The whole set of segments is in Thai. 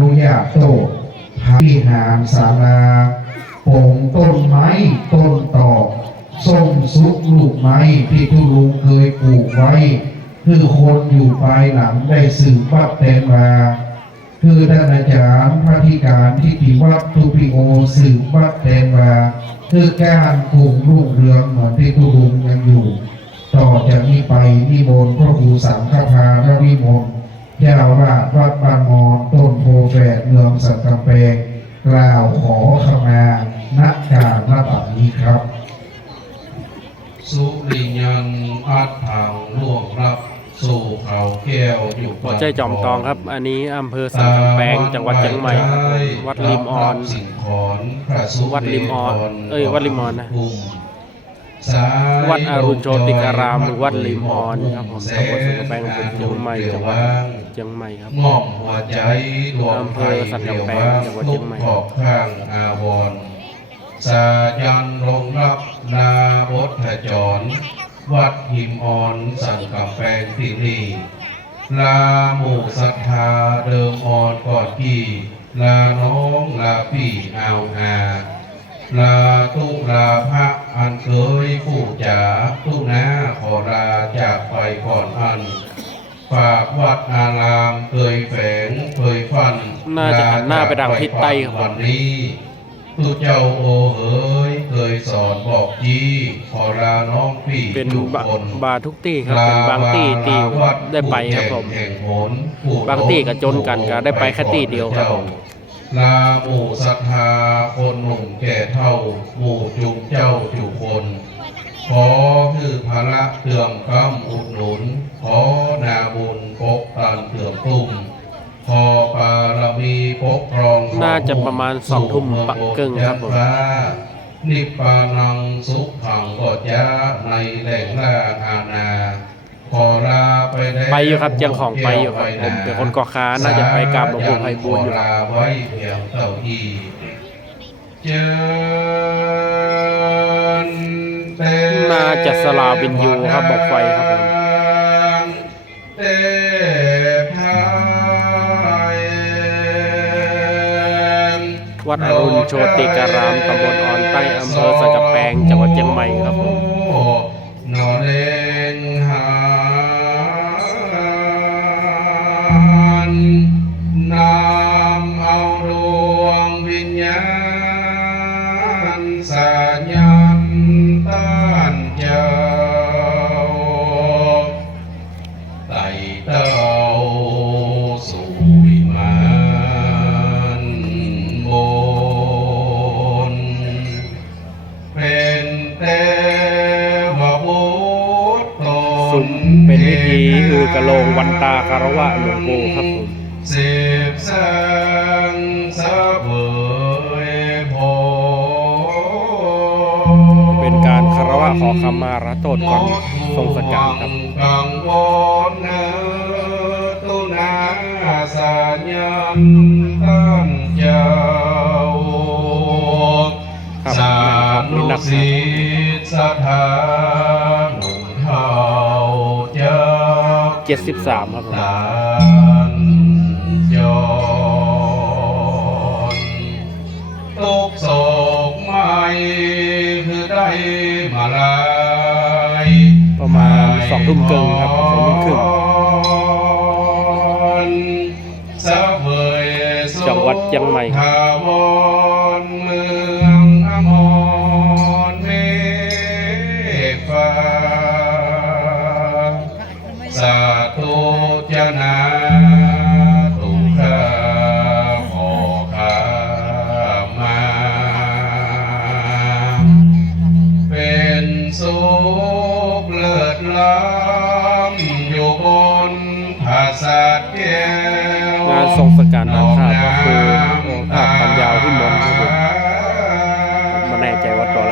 นุญาตโตพิหารศาลาปงต้นไม้ต้นตอกส้มซุกลูกไม้ที่ทุลุงเคยปลูกไว้ คือคนอยู่ภายหลังได้สืบวัดแต่มา คือท่านอาจารย์พระธิการที่ติวัดทุพิโอสืบวัดแต่มา คือการกลุ่มรุ่งเรืองเหมือนที่ทุลุงยังอยู่ ต่อจากนี้ไปนิมนต์พระครูสังฆพาระวิมล เจ้าวาดวัดบางมอนต้นโพแฝดเมืองสัตกำแพงกล่าวขอขมาณการระบัดนี้ครับ สุริยันอัดถังล่วงรับสู่เขาแก้วอยู่หัวใจจอมตองครับ อันนี้อำเภอสันกำแพงจังหวัดเชียงใหม่ครับผมวัดริมออนสิ่งของพระสุวัดริมออนเอ้ยวัดริมออนนะภูมิสายวัดอรุณโชติการามหรือวัดริมออนครับผมตำบลสันกำแพงอำเภอเชียงใหม่จังหวัด เชียงใหม่ครับมอบหัวใจดวงไฟอสันเดียวกำแพงว่างจังหวัดทุกขอบข้างอาวรณ์สายันรงรับนาบทถจร วัดหิมออนสันกำแพงที่นี่ลาหมู่ศรัทธาเดิมออนกอนกี่ลาน้องลาพี่อาวอาลาตุลาพระอันเคยผู้จ๋าตุนาขอลาจากไปก่อนอัน ฝากวัดอารามเคยแฝงเคยฟันน่าจะหันหน้าไปทางทิศใต้ครับวันนี้ทุกเจ้าโอเอ๋ยเคยสอนบอกจี้ขอลาน้องพี่เป็นทุกบะคนบาร์ทุกที่ครับเป็นบางที่ตีได้ไปครับผมแห่งโหนผู้บางที่ก็จนกันก็ได้ไปแค่ที่เดียวครับผมลาหมู่ศรัทธาคนหนุ่มแก่เท่าหมู่จุมเจ้าจุคน ขอคือภาระเตืองกำอุดหนุน ขอนาบุญปกตันเตืองตุ้มขอปารมีปกครองน่าจะประมาณสองทุ่มปะกึ่งครับผมฟ้านิพพานังสุขขังกอดยะในแหล่งล่าอาณาขอลาไปแล้วไปอยู่ครับยังของไปอยู่ครับผมเป็นคนก่อค้าน่าจะไปกราบหลวงปู่ไพบูลย์อยู่ขอลาไว้เพียงเท่าที่เจญเต นาจัสลาวินยูครับบอกไฟครับผมวัดอรุณโชติการามตำบลอ่อนใต้อำเภอสะกะแพงจังหวัดเชียงใหม่ครับผมะหลวงปู่ครับผมสิบสังสะเวยพรเป็นการคารวะขอขมาระโทษก่อนทรงสการครับกังวลเนอตุนาสายันตั้งเจ้าครับสามีธุนักสิทธาธา เจ็ดสิบสามครับผมตานจรตกโศกไม่คือได้มาลายประมาณสองทุ่มครึ่งครับสองทุ่มครึ่งเสวยสุขจังหวัดเชียงใหม่ทาวรเมื ธุจนาตุขาขอขามาเป็นสุขเลิศล้ำอยู่บนผาสาแก้วงานทรงสการน้ำข้าวพระครูภาพปัญญาพิมลครับผมไม่แน่ใจว่าตัวละกี่บาทครั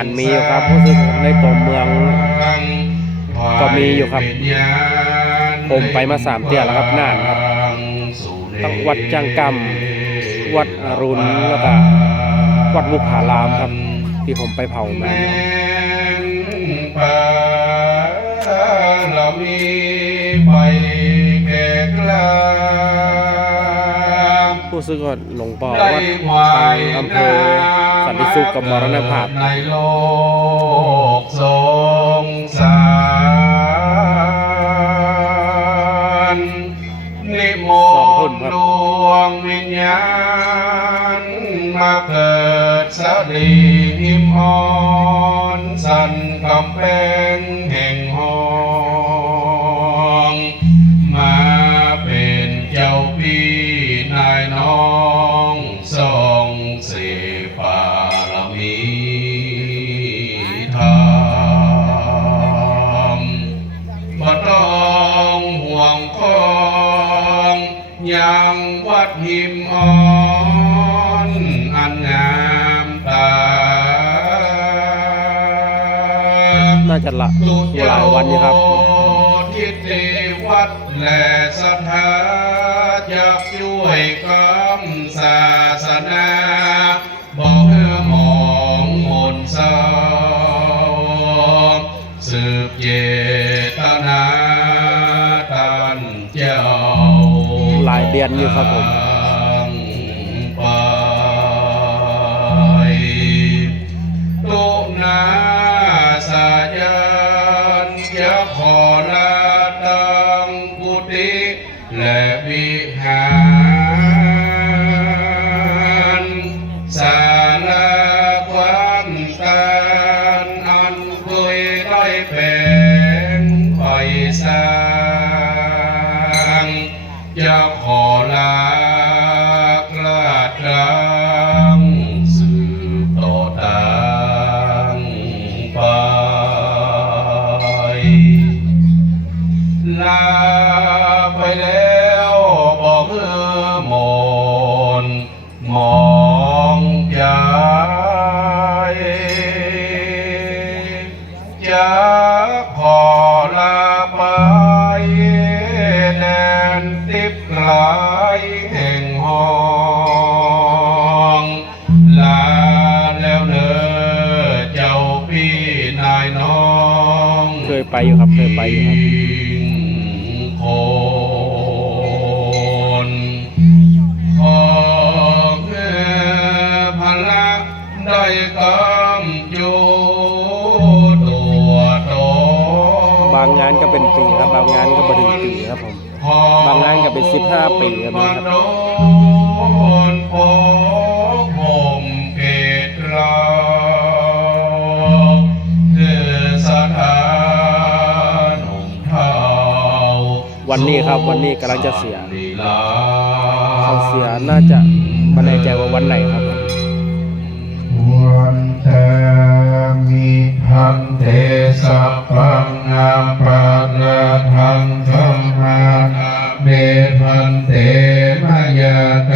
านมีอยู่ครับรู้สึกในตัวเมือง ก็มีอยู่ครับ ผมไปมาสามเที่ยวแล้วครับน่านครับทั้งวัดจังกำวัดอรุณแล้วก็วัดมุขารามครับ ที่ผมไปเผามาแม่ครับนปาลมีไปแก่กลา งผู้ซึ่อนหลวงพ่อวัดทางอำเภอสันติสุขกับมรณภาพในโลกสงสารนิมนต์ดวงวิญญาณมาเกิดสลีหิม งวัดหิมอ่อนอันงามตาน่าจะละอยู่หลายวันอยู่ครับทิฏฐิวัดและศรัทธาจะช่วยกำศาส หลายเดือนอยู่ครับผมไปตุนาสายันยะขอลาตังกุติและวิหารสาลาควันตานอันคุยได้เป็นไปสร้า ไปอยู่ครับ เคยไปอยู่ครับคนขอเพื่อพลังได้กำจูตัวตนบางงานก็เป็นปีครับ บางงานก็บ่ถึงปีครับผม บางงานก็เป็น15ปีครับนี่ครับ วันนี้ครับวันนี้กำลังจะเสียลีลาเขาเสียน่าจะไม่แน่ใจว่าวันไหนครับผมวันเตมิพันเตสัพพังอาปาราทังธรรมาเมพันเตมายาก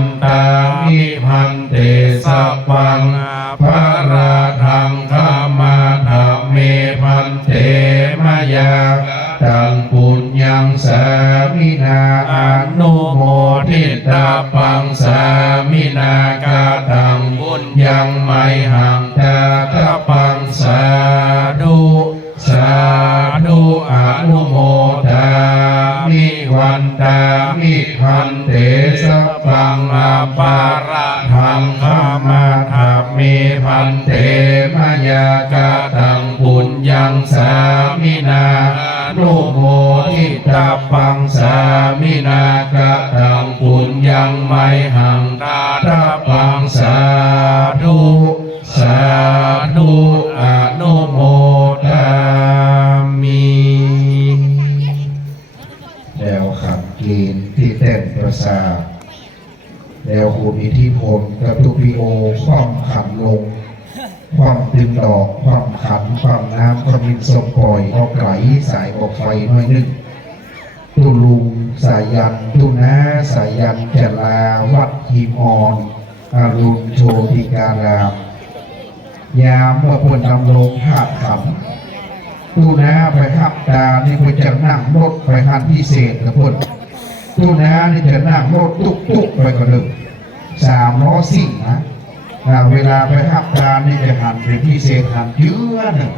นตามิพันเตสัพพังพระราทังขมาธรรมเมพันเตมายาตังปุญญังสามินาอนุโมทิตาปังสามินากาตังปุญญังไมหังตา นุโมทิตาปังสามินากาตังปุญญังไมหังตาตาปังสาธุสาธุอนุโมทามิแล้วขับกณฑ์ที่เต้นประสาแล้วคุณอิทธิพลกับทุกพีโอความขันลง ความตึงดอก ความขัน ความน้ำความมินสมปล่อยออกไหลสายออกไฟหน่อยนึงตุลุงสายันตุนาสายันจะลาวัดหิมอนอรุณโชติการาม ยามเมื่อพิ่นดำรงธาตุขำตู้น้าไปขับตานี่พนจะนั่งรถไปหันพิเศษกับเพิ่นตู้น้านี่จะนั่งรถตุกตุกๆไปก็ดึกสามล้อสิ่นะ เวลาไปขับตานี่จะหั่นเป็นพิเศษหั่นเยื้อหนึ่ง